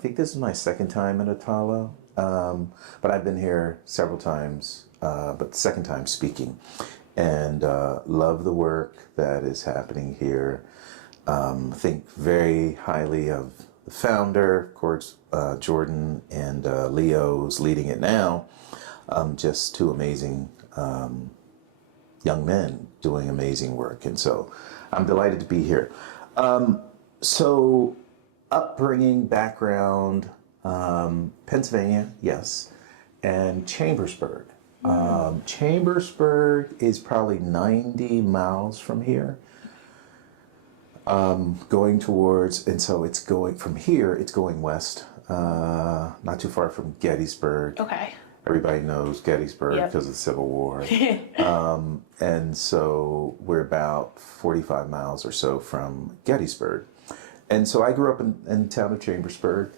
think this is my second time in Attollo, but I've been here several times, but the second time speaking, and love the work that is happening here. Think very highly of the founder, of course, Jordan, and Leo's leading it now. Just two amazing young men doing amazing work, and so I'm delighted to be here. So upbringing, background, Pennsylvania, yes, and Chambersburg. Chambersburg is probably 90 miles from here. Going towards, and so it's going from here, it's going west, not too far from Gettysburg. Okay. Everybody knows Gettysburg because of the Civil War. And so we're about 45 miles or so from Gettysburg. And so I grew up in the town of Chambersburg.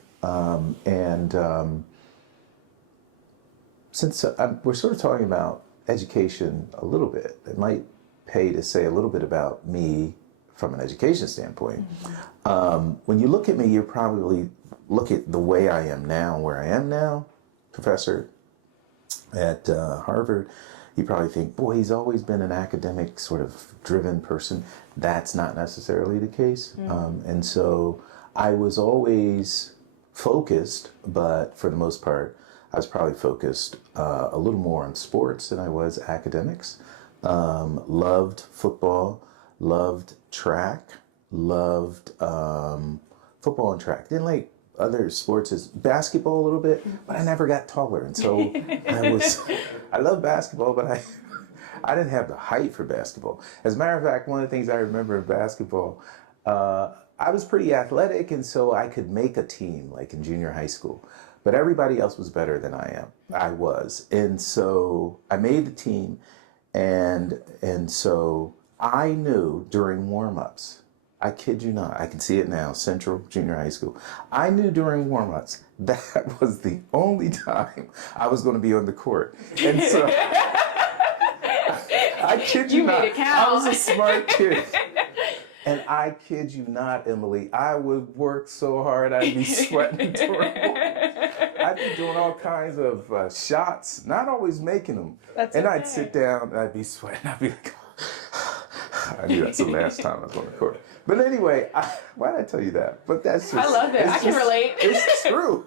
Since we're sort of talking about education a little bit, it might pay to say a little bit about me from an education standpoint. When you look at me, you probably look at the way I am now, where I am now, professor at Harvard. You probably think, boy, he's always been an academic sort of driven person. That's not necessarily the case. And so I was always focused, but for the most part, I was probably focused a little more on sports than I was academics. Loved football, loved track, loved football and track. Didn't like other sports as basketball a little bit, but I never got taller. And so I love basketball, but I didn't have the height for basketball. As a matter of fact, one of the things I remember in basketball, I was pretty athletic, and so I could make a team like in junior high school. But everybody else was better than I was. And so I made the team, and so I knew during warm-ups, I kid you not, I can see it now, Central Junior High School. I knew during warm-ups that was the only time I was going to be on the court. And so I kid you not, made it count. I was a smart kid. And I kid you not, Emily, I would work so hard, I'd be sweating during warm-ups. I'd be doing all kinds of shots, not always making them. And I'd sit down, and I'd be sweating, I'd be like, I knew that's the last time I was on the court. But anyway, why did I tell you that? But that's just, I love it. I can relate. It's true.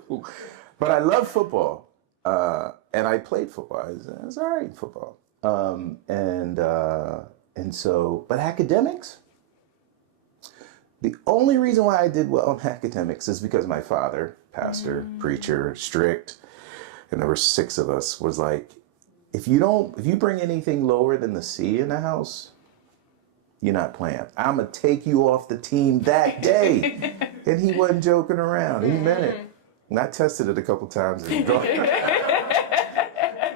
But I love football. And I played football. I was all right in football. And so, but academics? The only reason why I did well in academics is because my father, pastor, preacher, strict, and there were 6 of us, was like, if you bring anything lower than the C in the house, you're not playing. I'm going to take you off the team that day. And he wasn't joking around. He meant it. And I tested it a couple times. And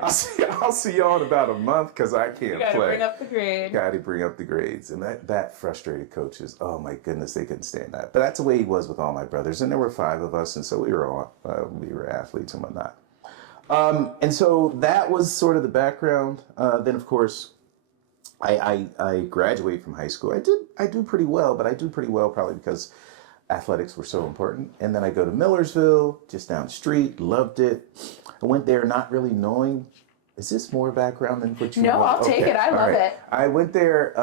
I'll see y'all in about a month because I can't gotta play. bring up the grade. Got to bring up the grades. And that frustrated coaches. Oh, my goodness, they couldn't stand that. But that's the way he was with all my brothers. And there were 5 of us. And so we were athletes and whatnot. And so that was sort of the background. Then, of course, I graduate from high school. I do pretty well, but I do pretty well probably because athletics were so important. And then I go to Millersville, just down the street, loved it. I went there not really knowing, is this more background than what you want? No, I'll take it. I love it. I went there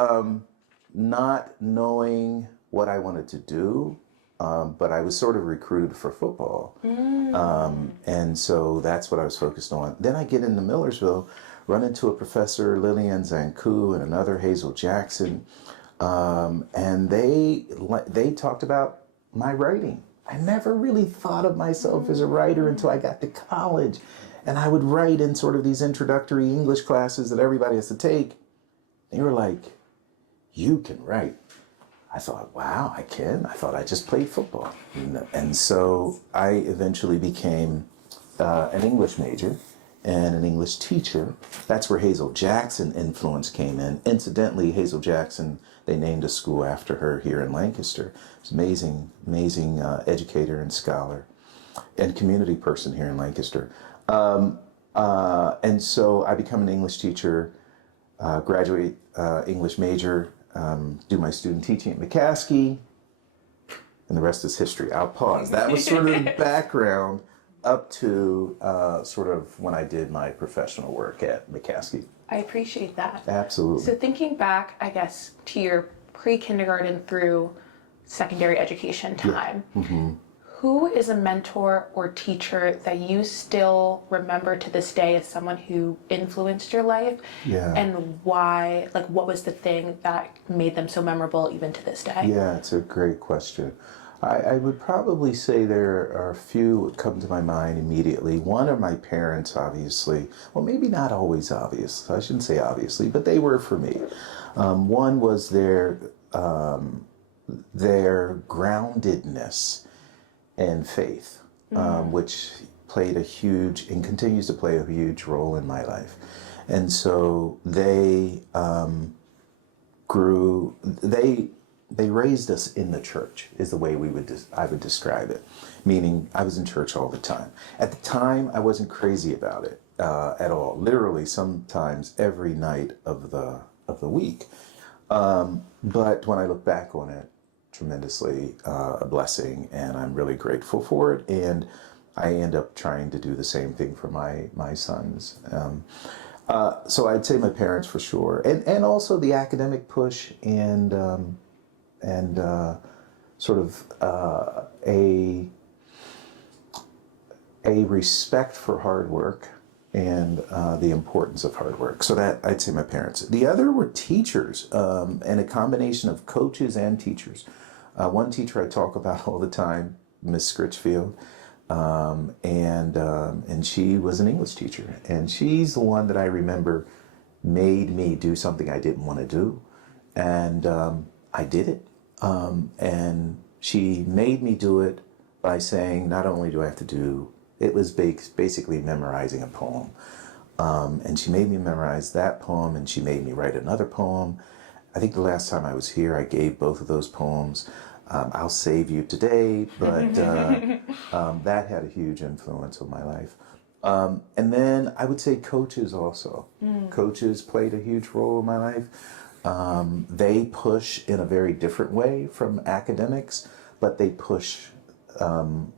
not knowing what I wanted to do, but I was sort of recruited for football. And so that's what I was focused on. Then I get into Millersville, run into a professor, Lillian Zanku, and another Hazel Jackson, and they talked about my writing. I never really thought of myself as a writer until I got to college, and I would write in sort of these introductory English classes that everybody has to take. They were like, "You can write." I thought, wow, I can. I thought I just played football, and so I eventually became an English major and an English teacher. That's where Hazel Jackson influence came in. Incidentally, Hazel Jackson, they named a school after her here in Lancaster. She's an amazing educator and scholar and community person here in Lancaster. And so I become an English teacher, graduate English major, do my student teaching at McCaskey, and the rest is history. I'll pause. That was sort of the background up to sort of when I did my professional work at McCaskey. I appreciate that. Absolutely. So thinking back, I guess, to your pre-kindergarten through secondary education time, who is a mentor or teacher that you still remember to this day as someone who influenced your life? Yeah. And why, like, what was the thing that made them so memorable even to this day? Yeah, it's a great question. I would probably say there are a few that come to my mind immediately. One are my parents, obviously. Well, maybe not always obvious. I shouldn't say obviously, but they were for me. One was their groundedness and faith, which played a huge and continues to play a huge role in my life. And so they they raised us in the church is the way I would describe it, meaning I was in church all the time. At the time, I wasn't crazy about it at all. Literally, sometimes every night of the week. But when I look back on it, tremendously a blessing, and I'm really grateful for it. And I end up trying to do the same thing for my sons. So I'd say my parents for sure, and also the academic push and sort of a respect for hard work and the importance of hard work. So that I'd say my parents. The other were teachers, and a combination of coaches and teachers. One teacher I talk about all the time, Miss Scritchfield, and she was an English teacher, and she's the one that I remember made me do something I didn't want to do, and I did it. And she made me do it by saying, not only do I have to do, it was basically memorizing a poem. And she made me memorize that poem, and she made me write another poem. I think the last time I was here, I gave both of those poems. I'll save you today, but that had a huge influence on my life. And then I would say coaches also. Coaches played a huge role in my life. They push in a very different way from academics, but they push, and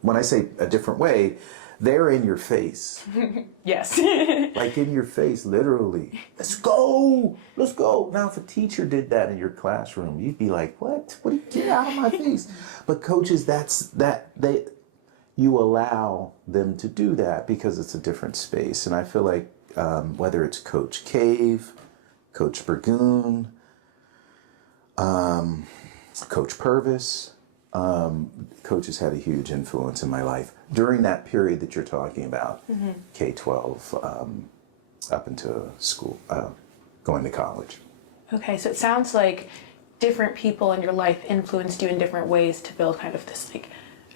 when I say a different way, they're in your face. Yes. Like in your face, literally. Let's go. Now, if a teacher did that in your classroom, you'd be like, what? What do you get out of my face? But coaches, you allow them to do that because it's a different space. And I feel like whether it's Coach Cave, Coach Burgoon, Coach Purvis, coaches had a huge influence in my life during that period that you're talking about, K-12 up into school, going to college. Okay, so it sounds like different people in your life influenced you in different ways to build kind of this,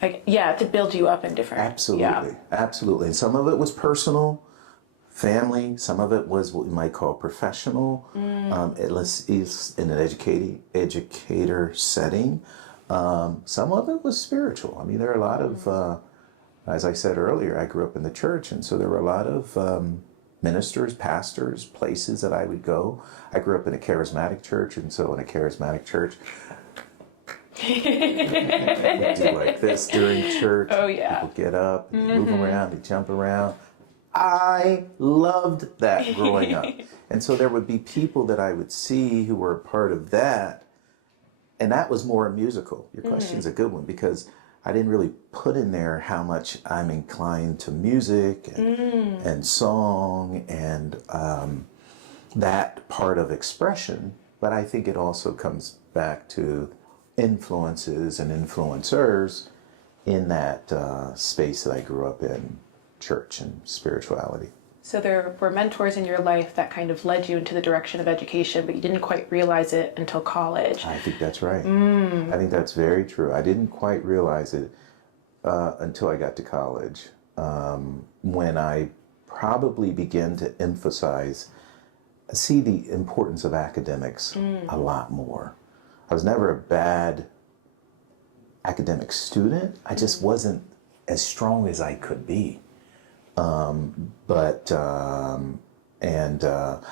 to build you up in different... Absolutely. And some of it was personal, family. Some of it was what we might call professional. It is in an educator setting. Some of it was spiritual. I mean, there are a lot of, as I said earlier, I grew up in the church, and so there were a lot of ministers, pastors, places that I would go. I grew up in a charismatic church, and so in a charismatic church, we do like this during church. Oh, yeah. People get up, they move around, they jump around. I loved that growing up. And so there would be people that I would see who were a part of that, and that was more musical. Your question's a good one, because I didn't really put in there how much I'm inclined to music and song and that part of expression. But I think it also comes back to influences and influencers in that space that I grew up in, church and spirituality. So there were mentors in your life that kind of led you into the direction of education, but you didn't quite realize it until college. I think that's right. I think that's very true. I didn't quite realize it until I got to college, when I probably began to see the importance of academics a lot more. I was never a bad academic student. I just wasn't as strong as I could be.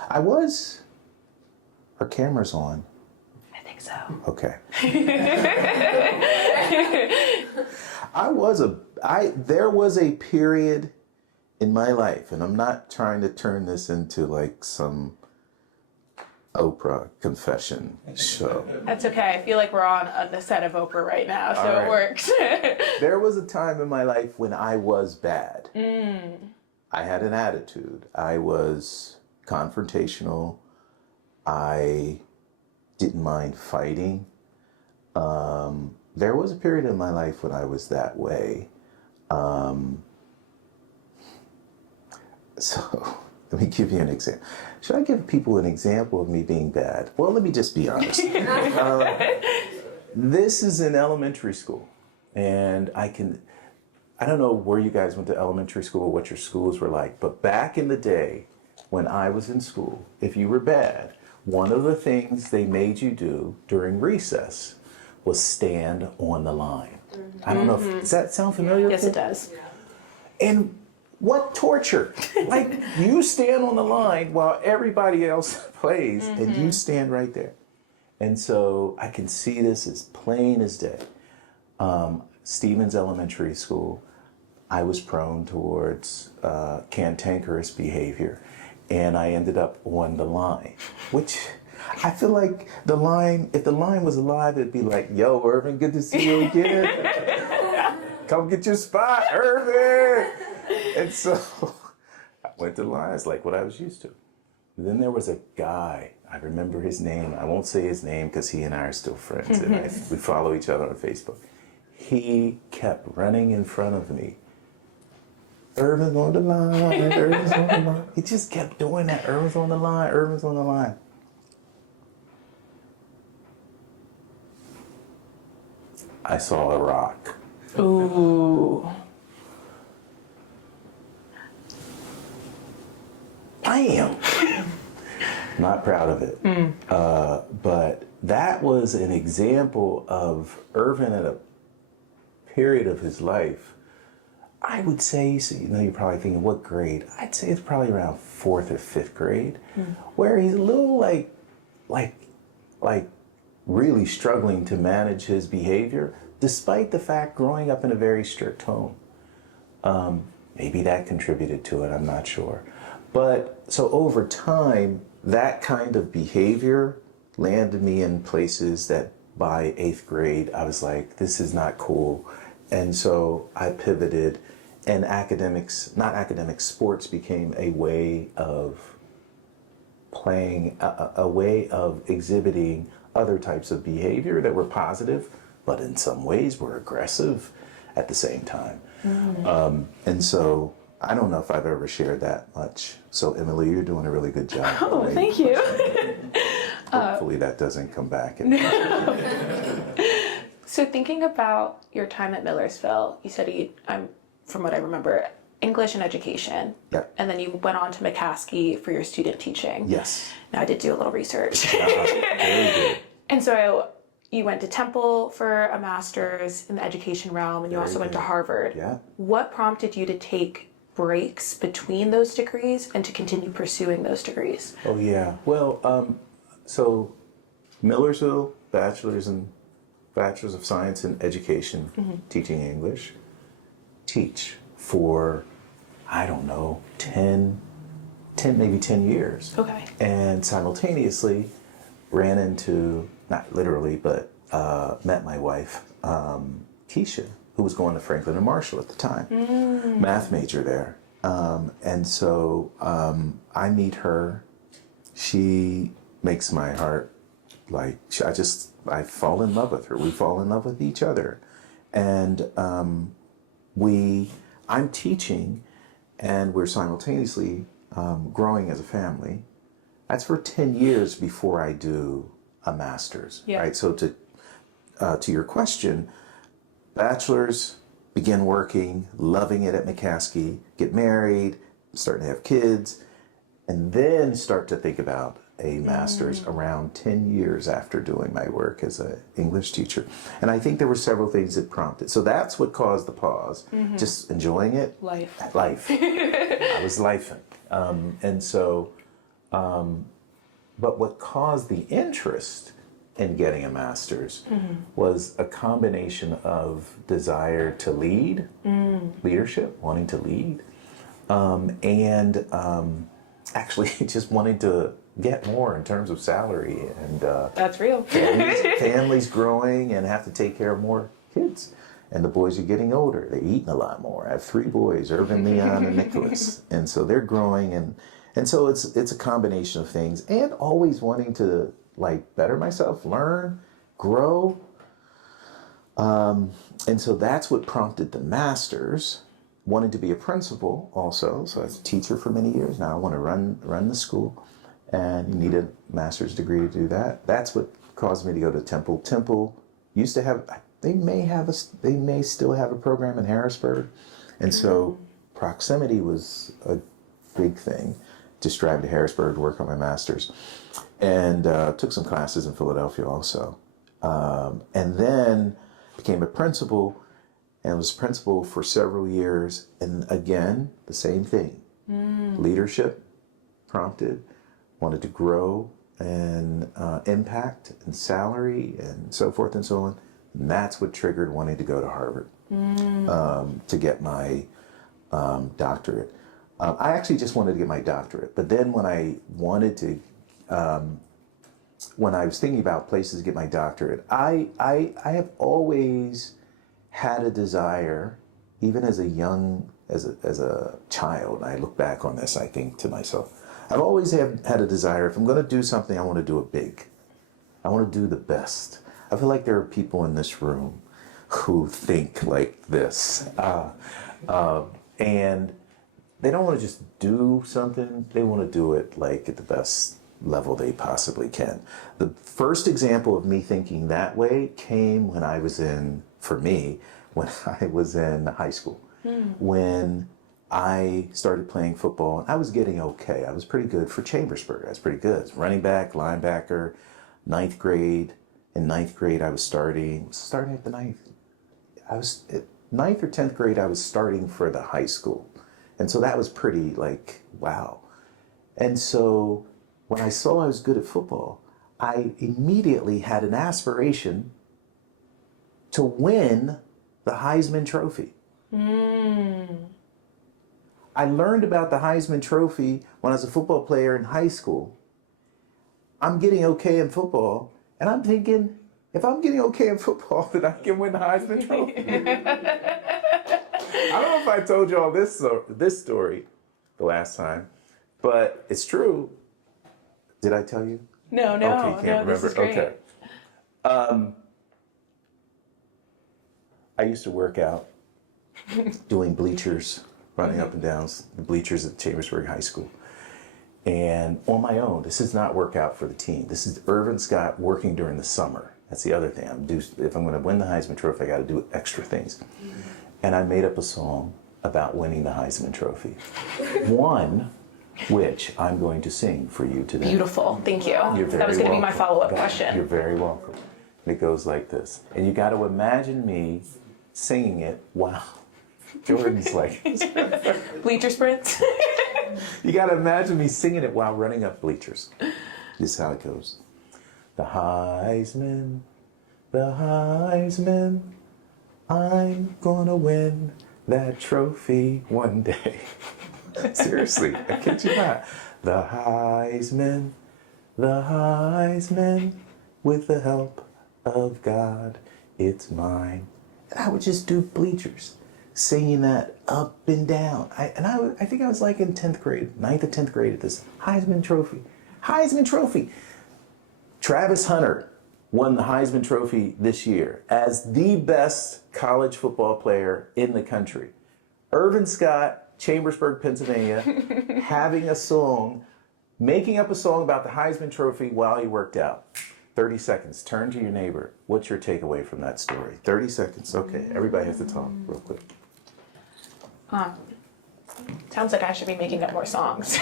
I was, our camera's on. I think so. Okay. There was a period in my life, and I'm not trying to turn this into like some Oprah confession show. That's okay. I feel like we're on the set of Oprah right now, so it works. There was a time in my life when I was bad. I had an attitude. I was confrontational. I didn't mind fighting. There was a period in my life when I was that way. So let me give you an example. Should I give people an example of me being bad? Well, let me just be honest. This is in elementary school, and I don't know where you guys went to elementary school, what your schools were like, but back in the day when I was in school, if you were bad, one of the things they made you do during recess was stand on the line. I don't know, does that sound familiar? Yes, it does. And what torture. Like, you stand on the line while everybody else plays, and you stand right there. And so I can see this as plain as day. Stevens Elementary School, I was prone towards cantankerous behavior, and I ended up on the line, which I feel like the line, if the line was alive, it'd be like, yo, Irving, good to see you again. Come get your spot, Irving. And so I went to the line. It's like what I was used to. Then there was a guy, I remember his name. I won't say his name because he and I are still friends, and we follow each other on Facebook. He kept running in front of me. Irvin's on the line, Irvin's on the line. He just kept doing that. Irvin's on the line, Irvin's on the line. I saw a rock. Ooh. I am. Not proud of it. But that was an example of Irvin at a period of his life. I would say, so you're probably thinking, what grade? I'd say it's probably around 4th or 5th grade, where he's a little like really struggling to manage his behavior, despite the fact growing up in a very strict home. Maybe that contributed to it, I'm not sure. But so over time, that kind of behavior landed me in places that by 8th grade, I was like, this is not cool. And so I pivoted, and sports became a way of playing, a way of exhibiting other types of behavior that were positive, but in some ways were aggressive at the same time. And so I don't know if I've ever shared that much. So Emily, you're doing a really good job. Oh, thank you. Hopefully that doesn't come back. So thinking about your time at Millersville, you studied, from what I remember, English and education. Yep. And then you went on to McCaskey for your student teaching. Yes. Now I did do a little research. Very good. And so you went to Temple for a master's in the education realm, and you also went to Harvard. Yeah. What prompted you to take breaks between those degrees and to continue pursuing those degrees? Oh yeah. Well, so Millersville, bachelor's of science in education, teaching English. Teach for, I don't know, 10 maybe 10 years. Okay. And simultaneously ran into, not literally, but met my wife, Keisha, who was going to Franklin and Marshall at the time, math major there. And so I meet her. She makes my heart like, I fall in love with her. We fall in love with each other. And I'm teaching, and we're simultaneously growing as a family. That's for 10 years before I do a master's, right? So to your question, bachelor's, begin working, loving it at McCaskey, get married, starting to have kids, and then start to think about a master's around 10 years after doing my work as an English teacher. And I think there were several things that prompted. So that's what caused the pause. Just enjoying it. Life. I was lifing. And so, but what caused the interest in getting a master's was a combination of desire to lead, leadership, wanting to lead, and actually just wanting to get more in terms of salary and That's real. families growing and have to take care of more kids. And the boys are getting older. They're eating a lot more. I have 3 boys, Irvin, Leon, and Nicholas. And so they're growing. And so it's a combination of things. And always wanting to like better myself, learn, grow. And so that's what prompted the master's. Wanted to be a principal also. So I was a teacher for many years. Now I want to run the school. And you need a master's degree to do that. That's what caused me to go to Temple. Temple used to have... They may still have a program in Harrisburg, and so proximity was a big thing. Just drive to Harrisburg to work on my master's, and took some classes in Philadelphia also, and then became a principal, and was principal for several years. And again, the same thing: leadership prompted, wanted to grow and impact and salary and so forth and so on. And that's what triggered wanting to go to Harvard to get my doctorate. I actually just wanted to get my doctorate, but then when I wanted to, when I was thinking about places to get my doctorate, I have always had a desire, even as a child. I look back on this, I think to myself, I've always had a desire. If I'm going to do something, I want to do it big. I want to do the best. I feel like there are people in this room who think like this. And they don't want to just do something. They want to do it like at the best level they possibly can. The first example of me thinking that way came when I was in high school. When I started playing football, and I was getting okay. I was pretty good for Chambersburg. I was pretty good. Running back, linebacker, 9th grade. In 9th grade, I was starting at the 9th. I was at 9th or 10th grade, I was starting for the high school. And so that was pretty like, wow. And so when I saw I was good at football, I immediately had an aspiration to win the Heisman Trophy. I learned about the Heisman Trophy when I was a football player in high school. I'm getting okay in football. And I'm thinking, if I'm getting okay in football, then I can win the Heisman Trophy. I don't know if I told you all this story the last time, but it's true. Did I tell you? No, Okay, can't remember. This is great. Okay. I used to work out doing bleachers, running up and down the bleachers at Chambersburg High School. And on my own, this is not workout for the team. This is Irvin Scott working during the summer. That's the other thing. If I'm going to win the Heisman Trophy, I got to do extra things. And I made up a song about winning the Heisman Trophy. One, which I'm going to sing for you today. Beautiful. Thank you. You're very That was going to be my welcome. follow-up question. You're very welcome. And it goes like this. And you got to imagine me singing it while Jordan's like... Bleacher sprints. You got to imagine me singing it while running up bleachers. This is how it goes. The Heisman, I'm gonna win that trophy one day. Seriously, I kid you not. The Heisman, with the help of God, it's mine. And I would just do bleachers, singing that up and down. I think I was like in 10th grade, 9th or 10th grade at this Heisman Trophy. Travis Hunter won the Heisman Trophy this year as the best college football player in the country. Irvin Scott, Chambersburg, Pennsylvania, having a song, making up a song about the Heisman Trophy while he worked out. 30 seconds. Turn to your neighbor. What's your takeaway from that story? 30 seconds. Okay, everybody has to talk real quick. Sounds like I should be making up more songs.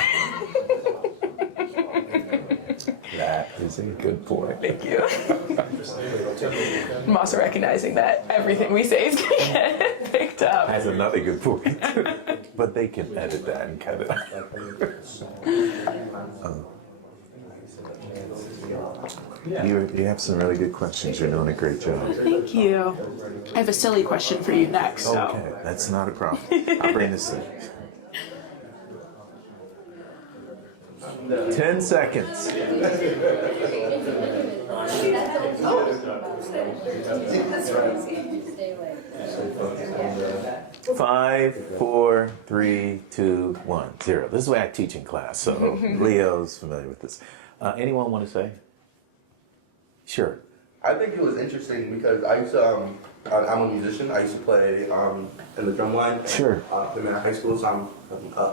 That is a good point. Thank you. I'm also recognizing that everything we say is going to get picked up. Has another good point. But they can edit that and cut it out. You have some really good questions. You're doing a great job. Thank you. I have a silly question for you next. So. Okay, that's not a problem. I'll bring this in. 10 seconds. 5, 4, 3, 2, 1, 0. This is what I teach in class, so Leo's familiar with this. Anyone want to say? Sure. I think it was interesting because I used to, I'm a musician. I used to play in the drum line. Sure. In high school, so I'm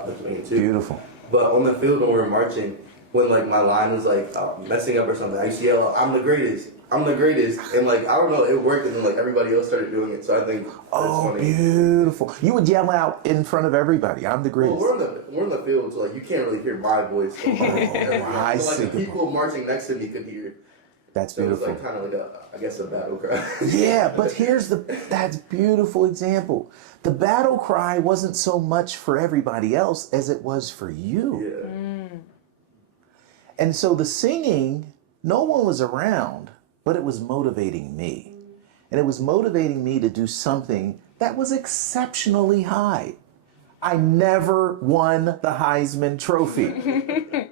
Pennsylvania too. Beautiful. But on the field when we were marching, when like my line was like messing up or something, I used to yell, "I'm the greatest! I'm the greatest!" And like I don't know, it worked, and then like everybody else started doing it. So I think that's funny. Beautiful. You would yell out in front of everybody, "I'm the greatest." Well, we're in the field, so like you can't really hear my voice. I so, see. like the people marching next to me could hear. That's So it was beautiful. like kind of like I guess a battle cry. Yeah, but that's beautiful example. The battle cry wasn't so much for everybody else as it was for you. Yeah. And so the singing, no one was around, but it was motivating me. And it was motivating me to do something that was exceptionally high. I never won the Heisman Trophy.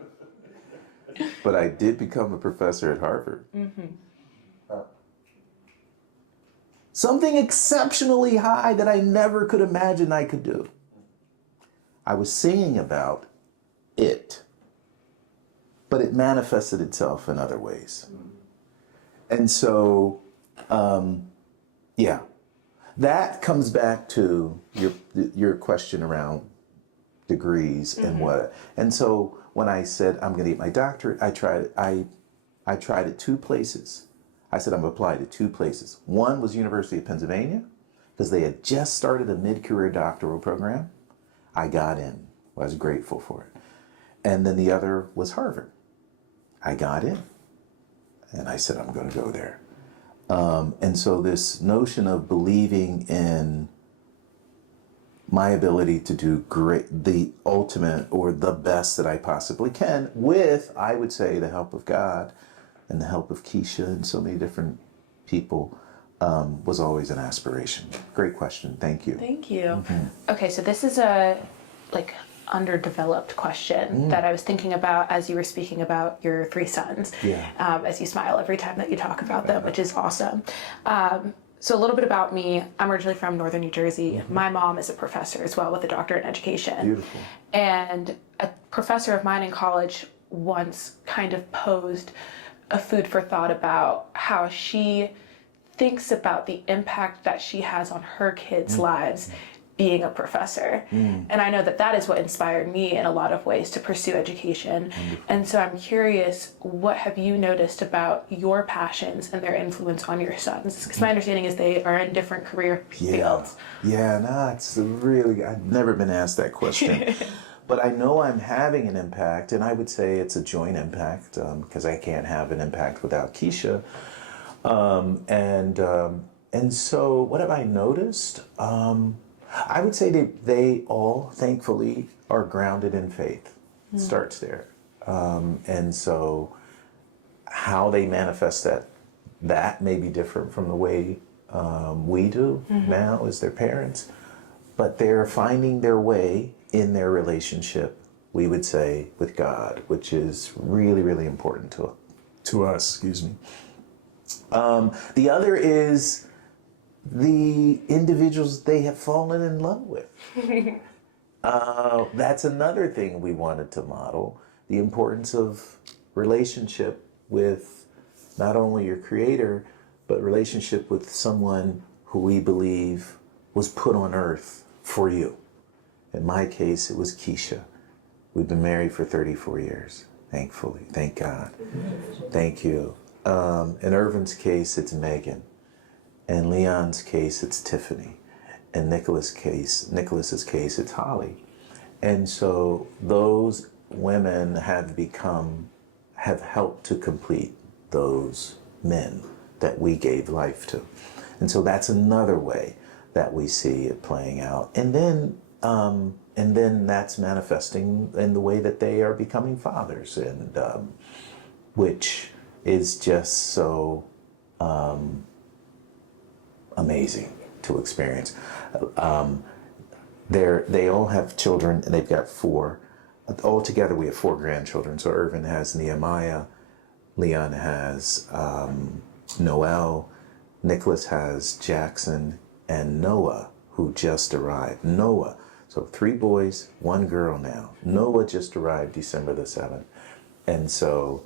But I did become a professor at Harvard. Something exceptionally high that I never could imagine I could do. I was singing about it, but it manifested itself in other ways. And so, yeah, that comes back to your question around degrees and what. And so when I said I'm going to get my doctorate, I tried it 2 places. I said I'm applied to 2 places. One was University of Pennsylvania because they had just started a mid-career doctoral program. I got in. I was grateful for it. And then the other was Harvard. I got in. And I said I'm going to go there. And so this notion of believing in my ability to do great, the ultimate or the best that I possibly can with, I would say, the help of God and the help of Keisha and so many different people was always an aspiration. Great question. Thank you. Thank you. Okay, so this is a underdeveloped question that I was thinking about as you were speaking about your 3 sons. Yeah. As you smile every time that you talk about them, which is awesome. So a little bit about me. I'm originally from northern New Jersey. My mom is a professor as well with a doctorate in education. Beautiful. And a professor of mine in college once kind of posed a food for thought about how she thinks about the impact that she has on her kids' lives being a professor. And I know that that is what inspired me in a lot of ways to pursue education. And so I'm curious, what have you noticed about your passions and their influence on your sons? Because my understanding is they are in different career fields. Yeah, no, it's really, I've never been asked that question. But I know I'm having an impact, and I would say it's a joint impact because I can't have an impact without Keisha. And so what have I noticed? I would say they all, thankfully, are grounded in faith. It starts there. And so how they manifest that may be different from the way we do now as their parents. But they're finding their way in their relationship, we would say, with God, which is really, really important to us, excuse me. The other is the individuals they have fallen in love with. That's another thing we wanted to model, the importance of relationship with not only your creator, but relationship with someone who we believe was put on earth for you. In my case, it was Keisha. We've been married for 34 years, thankfully. Thank God. Thank you. In Irvin's case, it's Megan. In Leon's case, it's Tiffany. In Nicholas's case, it's Holly. And so those women have helped to complete those men that we gave life to. And so that's another way that we see it playing out. And then that's manifesting in the way that they are becoming fathers. And which is just so amazing to experience. They all have children, and they've got 4. Altogether, we have 4 grandchildren. So Irvin has Nehemiah, Leon has Noel, Nicholas has Jackson, and Noah, who just arrived. Noah. So 3 boys, 1 girl now. Noah just arrived December the 7th. And so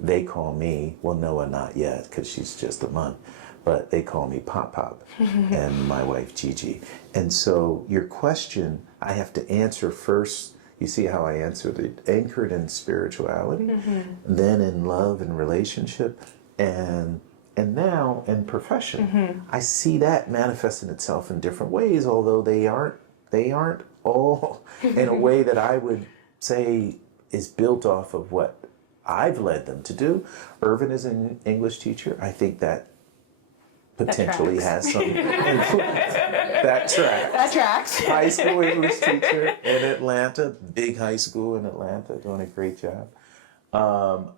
they call me, well, Noah not yet, because she's just a month, but they call me Pop Pop and my wife Gigi. And so your question, I have to answer first. You see how I answered it? Anchored in spirituality, then in love and relationship, and now in profession. I see that manifesting itself in different ways, although they aren't all in a way that I would say is built off of what I've led them to do. Irvin is an English teacher. I think that potentially has some influence. That tracks. High school English teacher in Atlanta, big high school in Atlanta, doing a great job.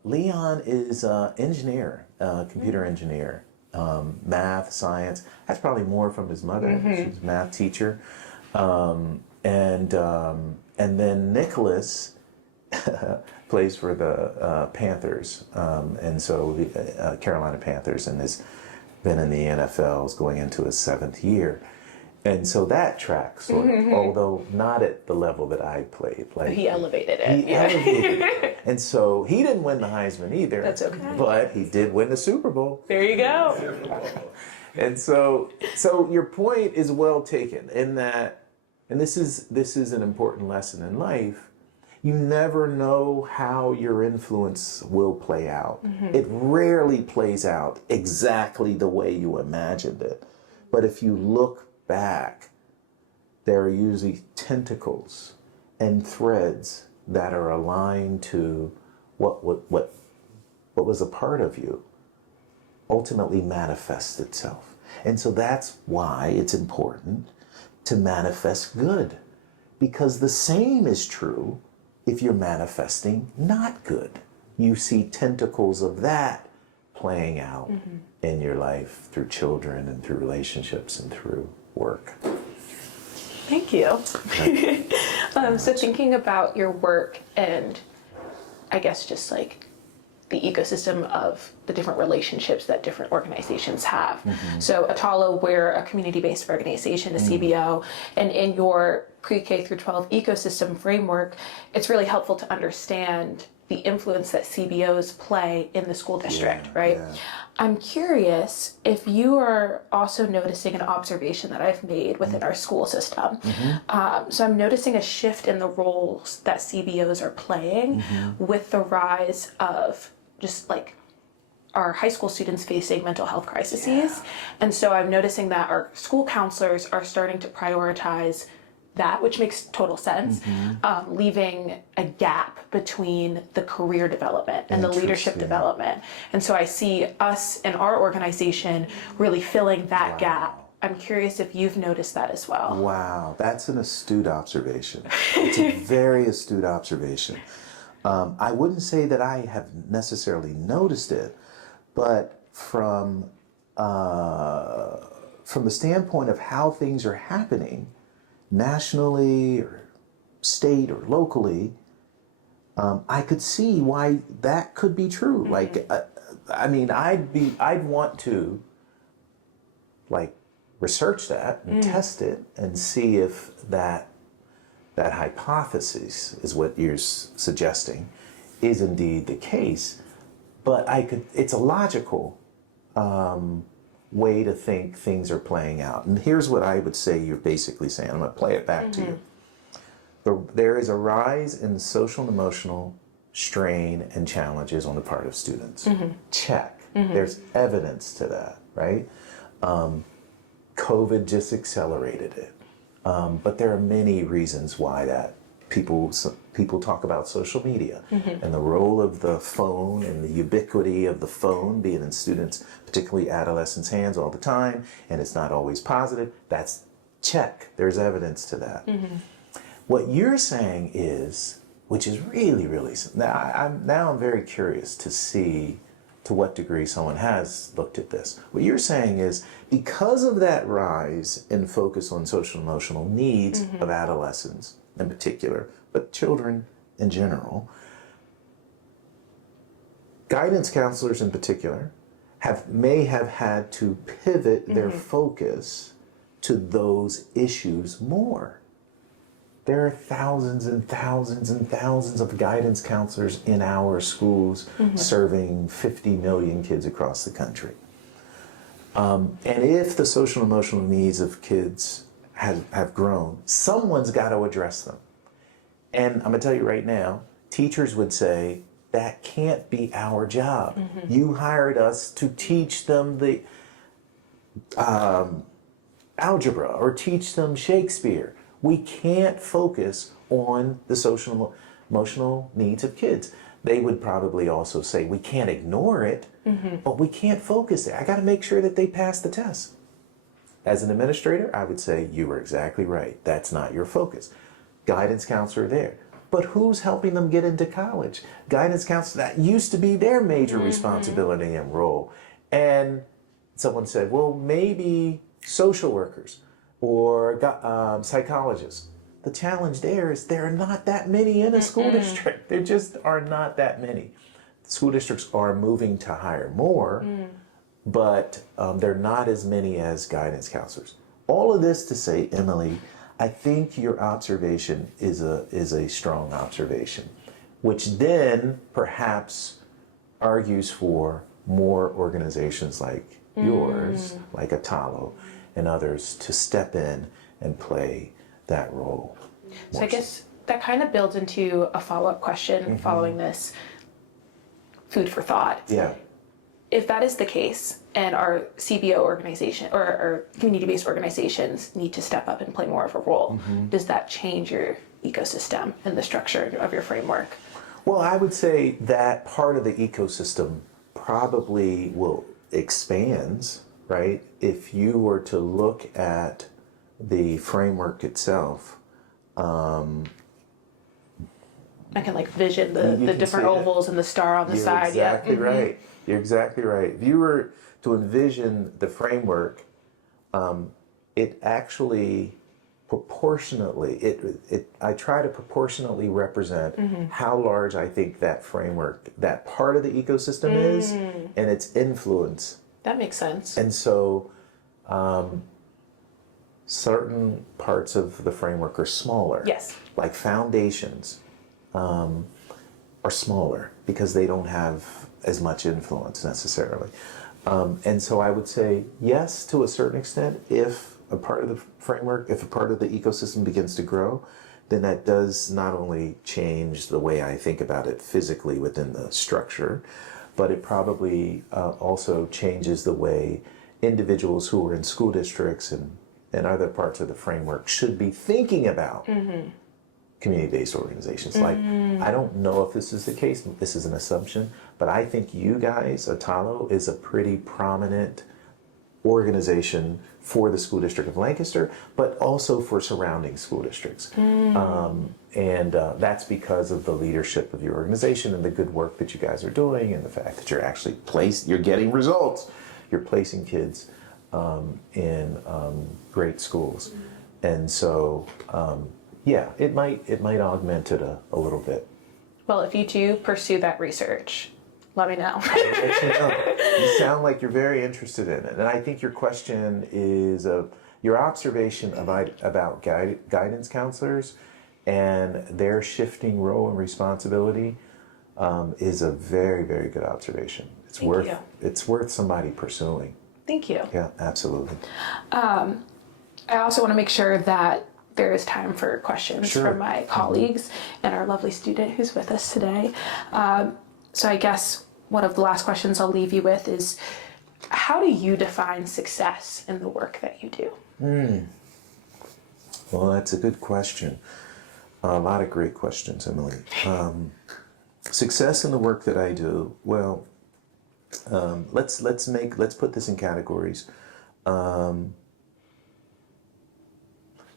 Leon is an engineer, computer engineer, math, science. That's probably more from his mother. She's a math teacher. And then Nicholas plays for the Panthers, and so Carolina Panthers, and has been in the NFL, is going into his 7th year. And so that tracks, sort of, although not at the level that I played. Like He elevated it. He elevated it. And so he didn't win the Heisman either. That's okay. But he did win the Super Bowl. There you go. And so your point is well taken in that, and this is an important lesson in life. You never know how your influence will play out. It rarely plays out exactly the way you imagined it. But if you look back, there are usually tentacles and threads that are aligned to what was a part of you ultimately manifests itself. And so that's why it's important to manifest good, because the same is true if you're manifesting not good. You see tentacles of that playing out in your life through children and through relationships and through work. Thank you. So thinking about your work and I guess just like the ecosystem of the different relationships that different organizations have. So Attollo, we're a community-based organization, a CBO, and in your pre-K through 12 ecosystem framework, it's really helpful to understand the influence that CBOs play in the school district, right? Yeah. I'm curious if you are also noticing an observation that I've made within our school system. So I'm noticing a shift in the roles that CBOs are playing with the rise of just like our high school students facing mental health crises. And so I'm noticing that our school counselors are starting to prioritize that, which makes total sense, leaving a gap between the career development and the leadership development. And so I see us in our organization really filling that gap. I'm curious if you've noticed that as well. Wow, that's an astute observation. It's a very astute observation. I wouldn't say that I have necessarily noticed it, but from the standpoint of how things are happening, nationally or state or locally, I could see why that could be true. Like, I mean, I'd want to like research that and test it and see if that hypothesis is what you're suggesting is indeed the case. But it's a logical way to think things are playing out. And here's what I would say you're basically saying. I'm going to play it back to you. There is a rise in social and emotional strain and challenges on the part of students. Check. There's evidence to that, right? COVID just accelerated it. But there are many reasons why that people talk about social media and the role of the phone and the ubiquity of the phone being in students, particularly adolescents' hands all the time, and it's not always positive. That's check. There's evidence to that. What you're saying is which is really, really, now I'm very curious to see to what degree someone has looked at this. What you're saying is because of that rise in focus on social emotional needs of adolescents in particular, but children in general, guidance counselors in particular may have had to pivot their focus to those issues more. There are thousands and thousands and thousands of guidance counselors in our schools serving 50 million kids across the country. And if the social and emotional needs of kids have grown, someone's got to address them. And I'm going to tell you right now, teachers would say, that can't be our job. You hired us to teach them the algebra or teach them Shakespeare. We can't focus on the social emotional needs of kids. They would probably also say, we can't ignore it, but we can't focus there. I got to make sure that they pass the test. As an administrator, I would say, you were exactly right. That's not your focus. Guidance counselor there. But who's helping them get into college? Guidance counselor, that used to be their major responsibility and role. And someone said, well, maybe social workers or psychologists. The challenge there is there are not that many in a school district. There just are not that many. School districts are moving to hire more, but there are not as many as guidance counselors. All of this to say, Emily, I think your observation is a strong observation, which then perhaps argues for more organizations like yours, like Attollo and others, to step in and play that role. So I guess that kind of builds into a follow-up question following this, food for thought. Yeah. If that is the case, and our CBO organization or our community-based organizations need to step up and play more of a role, does that change your ecosystem and the structure of your framework? Well, I would say that part of the ecosystem probably will expands, right? If you were to look at the framework itself, I can like vision the different ovals and the star on the you're side. exactly right. You're exactly right. If you were to envision the framework, it actually proportionately, I try to proportionately represent how large I think that framework, that part of the ecosystem is, and its influence. That makes sense. And so certain parts of the framework are smaller. Yes. Like foundations are smaller because they don't have as much influence necessarily. And so I would say yes, to a certain extent, if a part of the framework, if a part of the ecosystem begins to grow, then that does not only change the way I think about it physically within the structure, but it probably also changes the way individuals who are in school districts and other parts of the framework should be thinking about community-based organizations. Like, I don't know if this is the case, this is an assumption, but I think you guys, Attollo, is a pretty prominent organization for the school district of Lancaster, but also for surrounding school districts. And that's because of the leadership of your organization and the good work that you guys are doing and the fact that you're actually you're getting results. You're placing kids in great schools. And so, yeah, it might augment it a little bit. Well, if you do pursue that research, let me know. You sound like you're very interested in it. And I think your question is, your observation about guidance counselors and their shifting role and responsibility is a very, very good observation. It's worth somebody pursuing. Thank you. Yeah, absolutely. I also want to make sure that there is time for questions from my colleagues and our lovely student who's with us today. So I guess one of the last questions I'll leave you with is, how do you define success in the work that you do? Well, that's a good question. A lot of great questions, Emily. Success in the work that I do, well, let's put this in categories.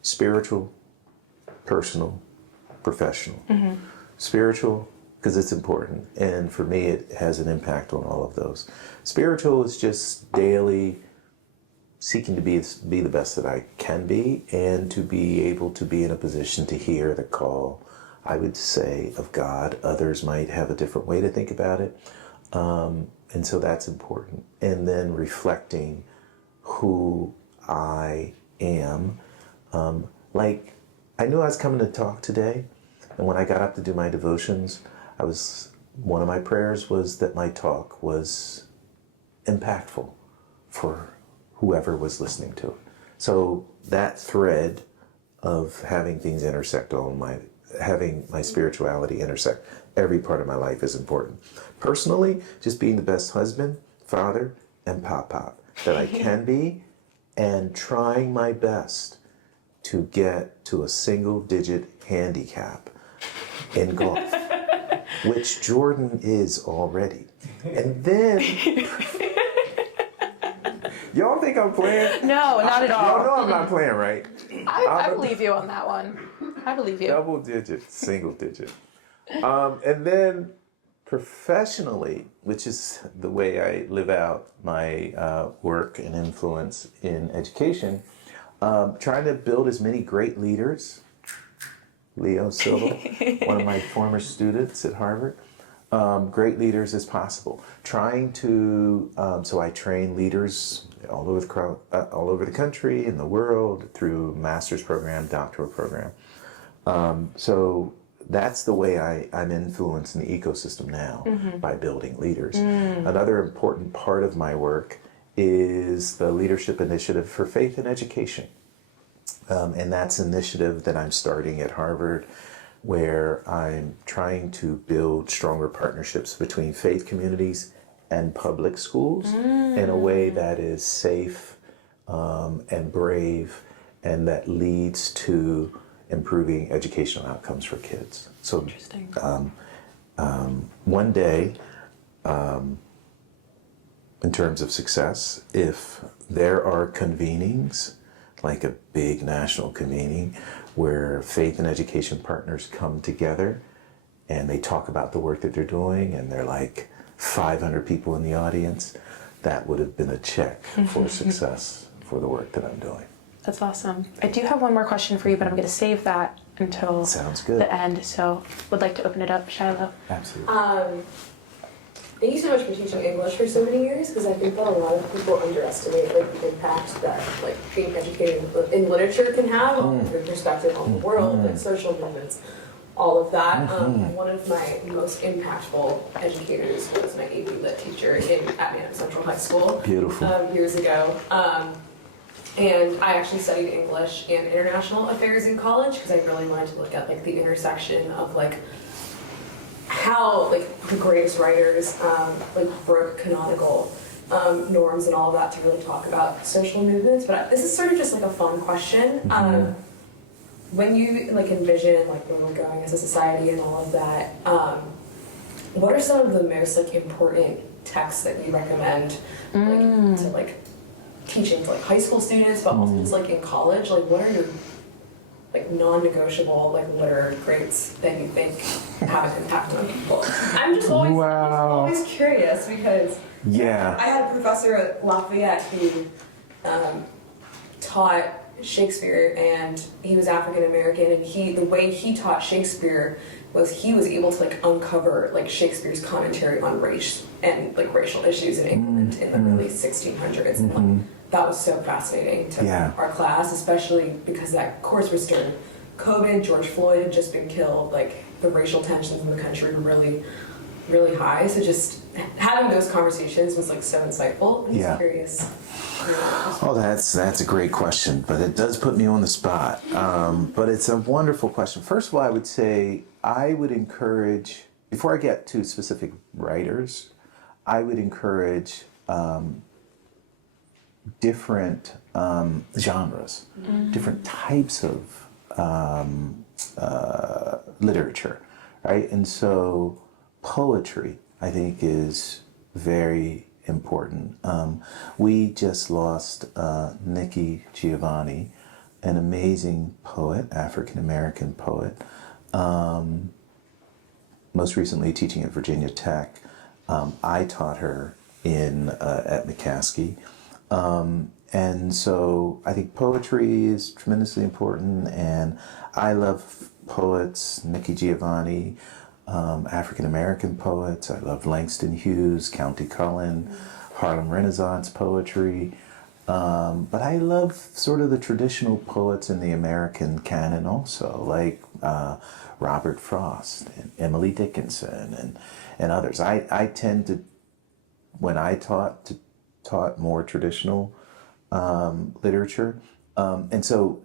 Spiritual, personal, professional. Spiritual, because it's important. And for me, it has an impact on all of those. Spiritual is just daily seeking to be the best that I can be, and to be able to be in a position to hear the call, I would say, of God. Others might have a different way to think about it. And so that's important. And then reflecting who I am. Like, I knew I was coming to talk today, and when I got up to do my devotions, one of my prayers was that my talk was impactful for whoever was listening to it. So that thread of having things intersect having my spirituality intersect every part of my life is important. Personally, just being the best husband, father, and pop that I can be, and trying my best to get to a single-digit handicap in golf, which Jordan is already. And then, y'all think I'm playing? No, not at all. Y'all know I'm not playing, right? I believe you on that one. I believe you. Double digit, single digit. And then professionally, which is the way I live out my work and influence in education, trying to build as many great leaders. Leo Silva, one of my former students at Harvard, great leaders as possible. Trying to, so I train leaders all over the country, in the world, through master's program, doctoral program. So that's the way I'm influencing the ecosystem now, by building leaders. Another important part of my work is the Leadership Initiative for Faith and Education. And that's an initiative that I'm starting at Harvard, where I'm trying to build stronger partnerships between faith communities and public schools in a way that is safe and brave, and that leads to improving educational outcomes for kids. So Interesting. One day, in terms of success, if there are convenings, like a big national convening where faith and education partners come together and they talk about the work that they're doing, and they're like 500 people in the audience, that would have been a check for success for the work that I'm doing. That's awesome. I do have one more question for you, but I'm going to save that until Sounds good. the end. So would like to open it up, Shiloh. Absolutely. Thank you so much for teaching English for so many years, because I think that a lot of people underestimate the impact that being educated in literature can have on your perspective on the world, social movements, all of that. One of my most impactful educators was my AP Lit teacher at Manham Central High School. Beautiful. Years ago. And I actually studied English and international affairs in college, because I really wanted to look at the intersection of how the greatest writers broke canonical norms and all of that, to really talk about social movements. But this is sort of just a fun question. When you envision where we're going as a society and all of that, what are some of the most important texts that you recommend to teaching to high school students, but also just in college? What are your non-negotiable literary greats that you think have an impact on people? I'm just always curious, because I had a professor at Lafayette who taught Shakespeare, and he was African American, and the way he taught Shakespeare was he was able to uncover Shakespeare's commentary on race and racial issues in England in the early 1600s, and that was so fascinating to our class, especially because that course was during COVID. George Floyd had just been killed. The racial tensions in the country were really, really high. So just having those conversations was so insightful. I'm just curious. Oh, that's a great question, but it does put me on the spot. But it's a wonderful question. First of all, I would say I would encourage, before I get to specific writers, I would encourage different genres, different types of literature, right? And so poetry, I think, is very important. We just lost Nikki Giovanni, an amazing poet, African-American poet. most recently teaching at Virginia Tech. I taught her at McCaskey. And so I think poetry is tremendously important, and I love poets, Nikki Giovanni, African American poets. I love Langston Hughes, Countee Cullen, Harlem Renaissance poetry. But I love sort of the traditional poets in the American canon also, like Robert Frost and Emily Dickinson and others. I tend to, when I taught more traditional literature. And so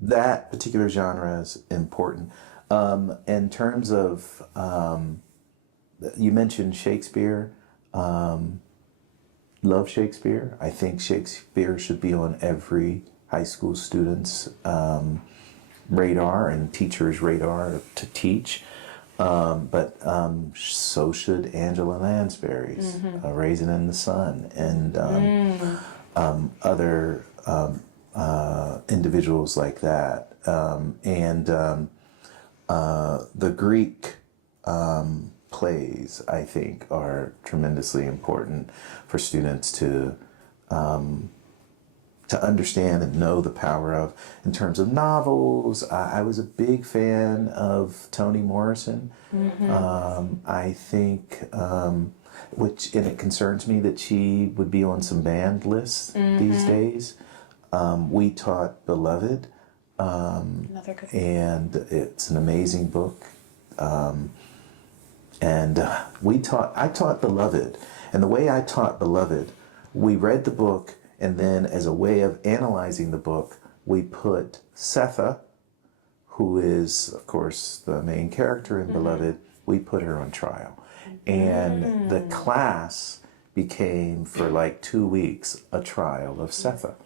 that particular genre is important. In terms of, you mentioned Shakespeare. Love Shakespeare. I think Shakespeare should be on every high school student's radar and teacher's radar to teach. But so should Angela Lansbury's Raisin in the Sun, and other individuals like that. The Greek plays, I think, are tremendously important for students to understand and know the power of. In terms of novels, I was a big fan of Toni Morrison. I think, and it concerns me that she would be on some banned lists these days. We taught Beloved, Another good one. and it's an amazing book. I taught Beloved, and the way I taught Beloved, we read the book, and then as a way of analyzing the book, we put Setha, who is, of course, the main character in Beloved, we put her on trial. And the class became, for like 2 weeks, a trial of Setha.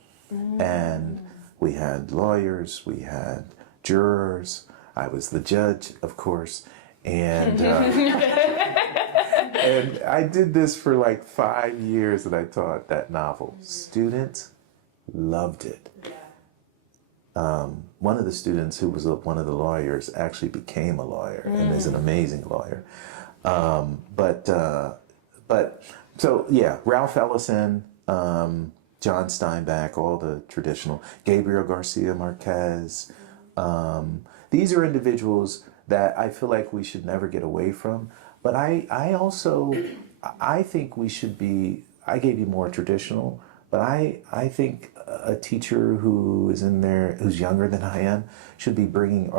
And we had lawyers, we had jurors, I was the judge, of course, and and I did this for like 5 years that I taught that novel. Students loved it. One of the students who was one of the lawyers actually became a lawyer and is an amazing lawyer. So yeah, Ralph Ellison, John Steinbeck, all the traditional, Gabriel Garcia Marquez. These are individuals that I feel like we should never get away from. But I think we should be, I gave you more traditional, but I think a teacher who is in there, who's younger than I am, should be bringing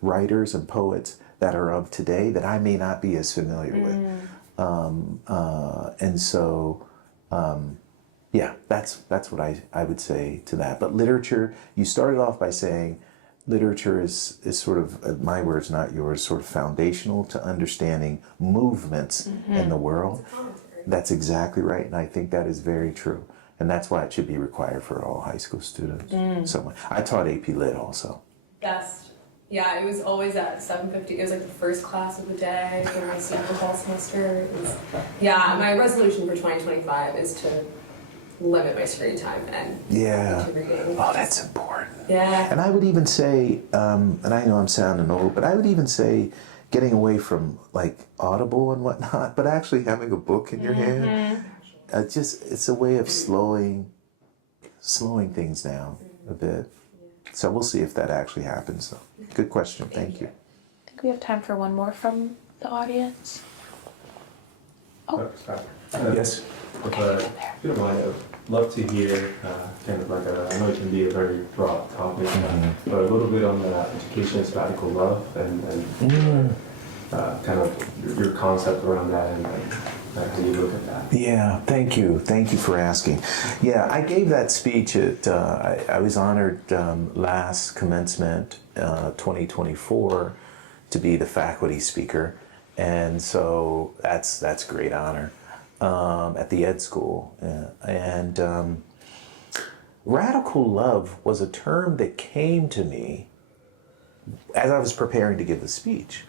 writers and poets that are of today that I may not be as familiar with. Yeah, that's what I would say to that. But literature, you started off by saying literature is sort of, my words, not yours, sort of foundational to understanding movements in the world. That's exactly right, and I think that is very true. And that's why it should be required for all high school students. So I taught AP Lit also. Best. Yeah, it was always at 7:50. It was like the first class of the day for my senior fall semester. My resolution for 2025 is to limit my screen time and Yeah. reading. Oh, that's important. Yeah. And I would even say, and I know I'm sounding old, but I would even say getting away from like Audible and whatnot, but actually having a book in your hand. It's a way of slowing things down a bit. So we'll see if that actually happens. So, good question. Thank you. I think we have time for one more from the audience. Yes. If you don't mind, I'd love to hear kind of like I know it can be a very broad topic, but a little bit on education, sabbatical love, and kind of your concept around that and how you look at that. Yeah, thank you. Thank you for asking. Yeah, I gave that speech at, I was honored last commencement 2024 to be the faculty speaker. And so that's a great honor at the Ed School. Radical love was a term that came to me as I was preparing to give the speech.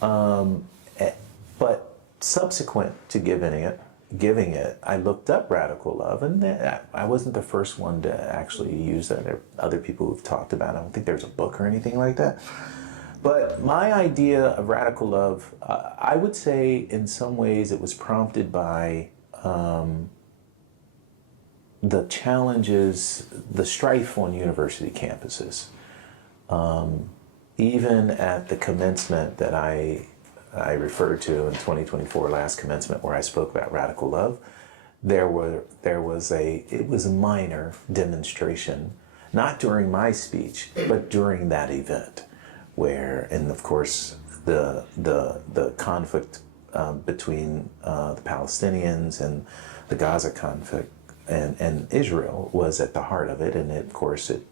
But subsequent to giving it, I looked up radical love, and I wasn't the first one to actually use that. There are other people who've talked about it. I don't think there's a book or anything like that. But my idea of radical love, I would say in some ways it was prompted by the challenges, the strife on university campuses. Even at the commencement that I referred to in 2024, last commencement where I spoke about radical love, it was a minor demonstration, not during my speech, but during that event, where, and of course, the conflict between the Palestinians and the Gaza conflict and Israel was at the heart of it, and of course it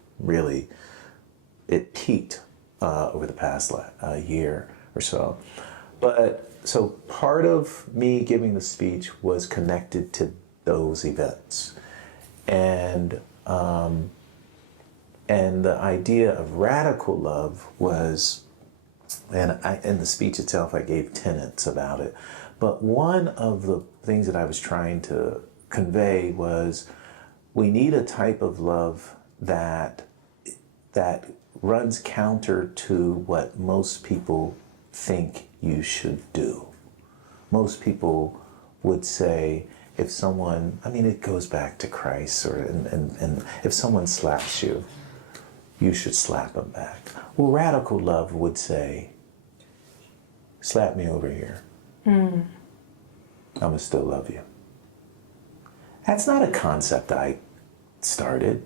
peaked over the past year or so. But so part of me giving the speech was connected to those events, and the idea of radical love was, and in the speech itself I gave tenets about it, but one of the things that I was trying to convey was we need a type of love that runs counter to what most people think you should do. Most people would say, if someone, I mean, it goes back to Christ, and if someone slaps you, you should slap them back. Well, radical love would say, slap me over here. I'm gonna still love you. That's not a concept I started.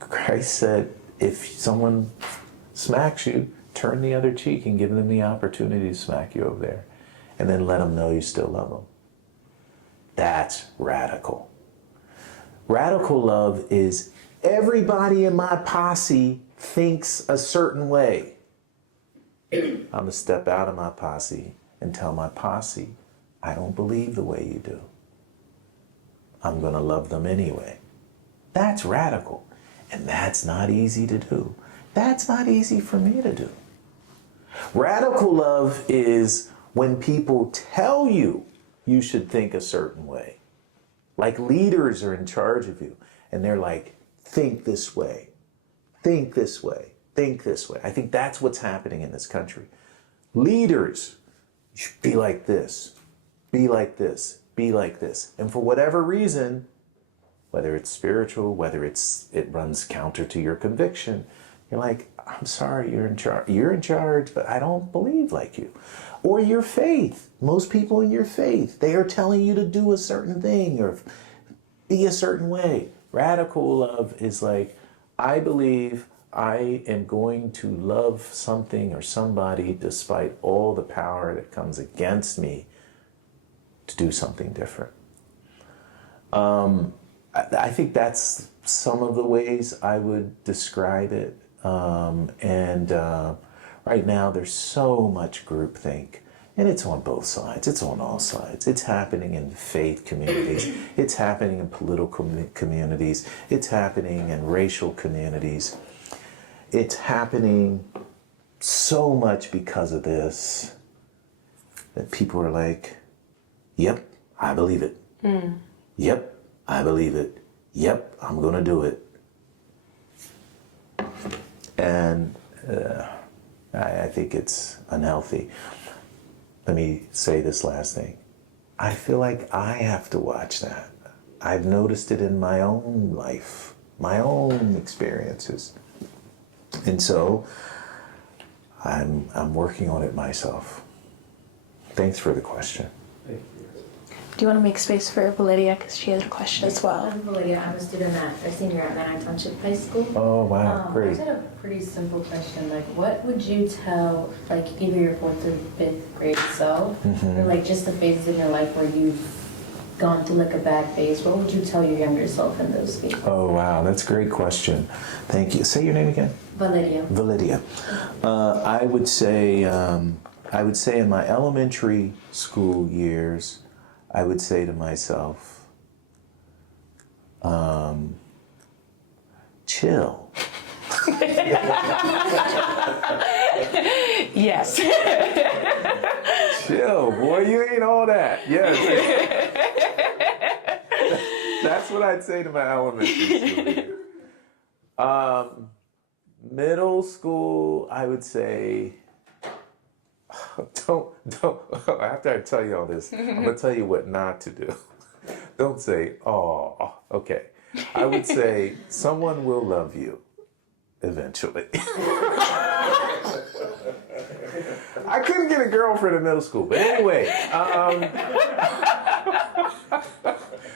Christ said, if someone smacks you, turn the other cheek and give them the opportunity to smack you over there. And then let them know you still love them. That's radical. Radical love is everybody in my posse thinks a certain way. I'm going to step out of my posse and tell my posse, I don't believe the way you do. I'm going to love them anyway. That's radical. And that's not easy to do. That's not easy for me to do. Radical love is when people tell you you should think a certain way. Like leaders are in charge of you. And they're like, think this way. Think this way. Think this way. I think that's what's happening in this country. Leaders, you should be like this. Be like this. Be like this. And for whatever reason, whether it's spiritual, whether it runs counter to your conviction, you're like, I'm sorry, you're in charge. You're in charge, but I don't believe like you. Or your faith. Most people in your faith, they are telling you to do a certain thing or be a certain way. Radical love is like, I believe I am going to love something or somebody despite all the power that comes against me to do something different. I think that's some of the ways I would describe it. Right now there's so much groupthink, and it's on both sides. It's on all sides. It's happening in faith communities. It's happening in political communities. It's happening in racial communities. It's happening so much because of this that people are like, yep, I believe it. Yep, I believe it. Yep, I'm going to do it. And I think it's unhealthy. Let me say this last thing. I feel like I have to watch that. I've noticed it in my own life, my own experiences. And so I'm working on it myself. Thanks for the question. Thank you. Do you want to make space for Validia, because she has a question as well? I'm Validia. I'm a student a senior at Manheim Township High School. Oh, wow, great. I got a pretty simple question. Like, what would you tell, like, either your 4th or 5th grade self, or like just the phases in your life where you've gone through like a bad phase? What would you tell your younger self in those phases? Oh, wow, that's a great question. Thank you. Say your name again. Validia. Validia. I would say in my elementary school years, I would say to myself, chill. Yes. Chill, boy, you ain't all that. Yes. That's what I'd say to my elementary school years. Middle school, I would say, don't. After I tell you all this, I'm gonna tell you what not to do. Don't say, "Oh, okay." I would say someone will love you eventually. I couldn't get a girlfriend in middle school, but anyway.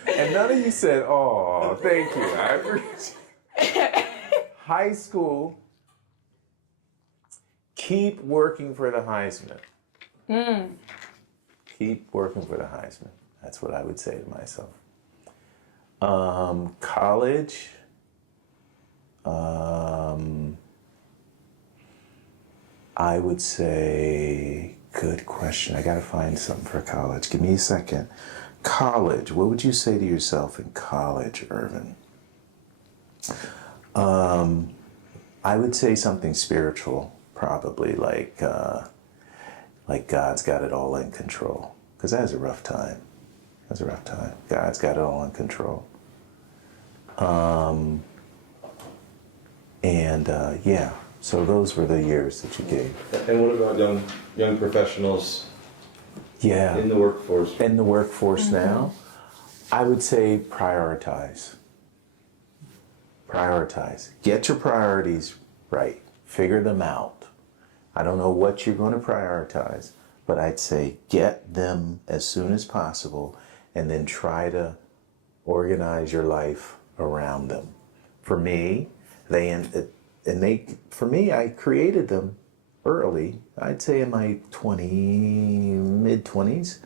And none of you said, "Oh, thank you." I appreciate. High school. Keep working for the Heisman. Keep working for the Heisman. That's what I would say to myself. College. I would say, good question. I gotta find something for college. Give me a second. College. What would you say to yourself in college, Irvin? I would say something spiritual, probably like God's got it all in control. Because that was a rough time. God's got it all in control. Yeah. So those were the years that you gave. And what about young professionals? Yeah. In the workforce. In the workforce now, I would say prioritize. Prioritize. Get your priorities right. Figure them out. I don't know what you're going to prioritize, but I'd say get them as soon as possible and then try to organize your life around them. For me, I created them early. I'd say in my mid-20s.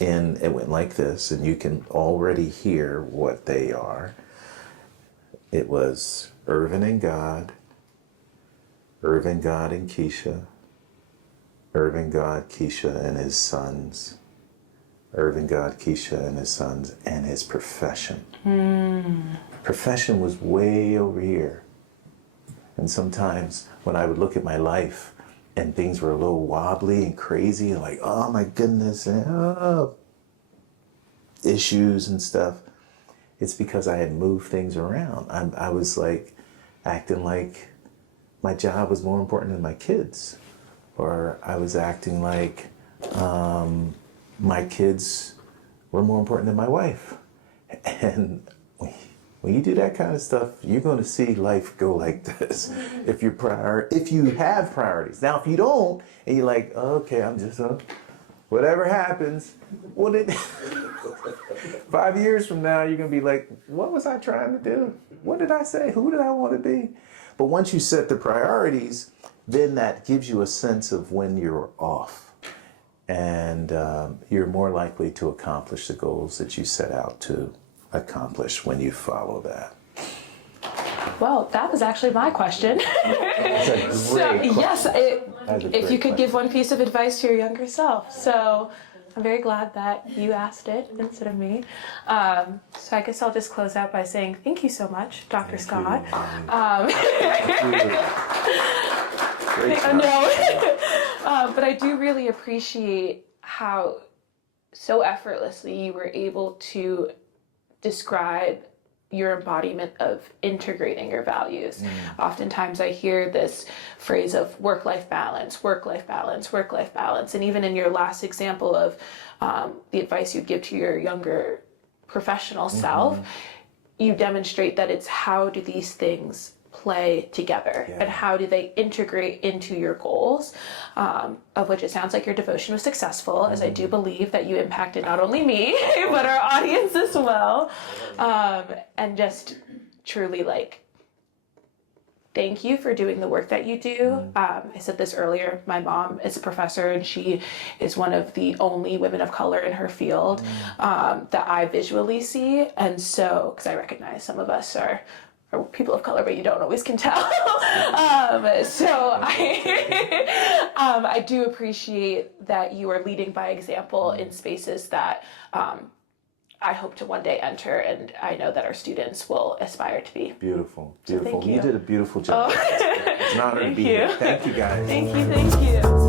And it went like this, and you can already hear what they are. It was Irvin and God, Irvin, God, and Keisha, Irvin, God, Keisha, and his sons, Irvin, God, Keisha, and his sons, and his profession. Profession was way over here. And sometimes when I would look at my life and things were a little wobbly and crazy, and like, oh my goodness, and issues and stuff, it's because I had moved things around. I was like acting like my job was more important than my kids, or I was acting like my kids were more important than my wife. And when you do that kind of stuff, you're going to see life go like this. If you have priorities. Now, if you don't, and you're like, okay, I'm just whatever happens. 5 years from now, you're going to be like, what was I trying to do? What did I say? Who did I want to be? But once you set the priorities, then that gives you a sense of when you're off. And you're more likely to accomplish the goals that you set out to accomplish when you follow that. Well, that was actually my question. Yes, if you could give one piece of advice to your younger self. So I'm very glad that you asked it instead of me. So I guess I'll just close out by saying thank you so much, Dr. Scott. But I do really appreciate how so effortlessly you were able to describe your embodiment of integrating your values. Oftentimes I hear this phrase of work-life balance, work-life balance, work-life balance. And even in your last example of the advice you'd give to your younger professional self, you demonstrate that it's how do these things play together and how do they integrate into your goals, of which it sounds like your devotion was successful, as I do believe that you impacted not only me but our audience as well, and just truly like thank you for doing the work that you do. I said this earlier, my mom is a professor and she is one of the only women of color in her field that I visually see, and so because I recognize some of us are people of color, but you don't always can tell. I do appreciate that you are leading by example in spaces that I hope to one day enter, and I know that our students will aspire to be. Beautiful. So thank you. You did a beautiful job. It's an honor to be here. Thank you, guys. Thank you.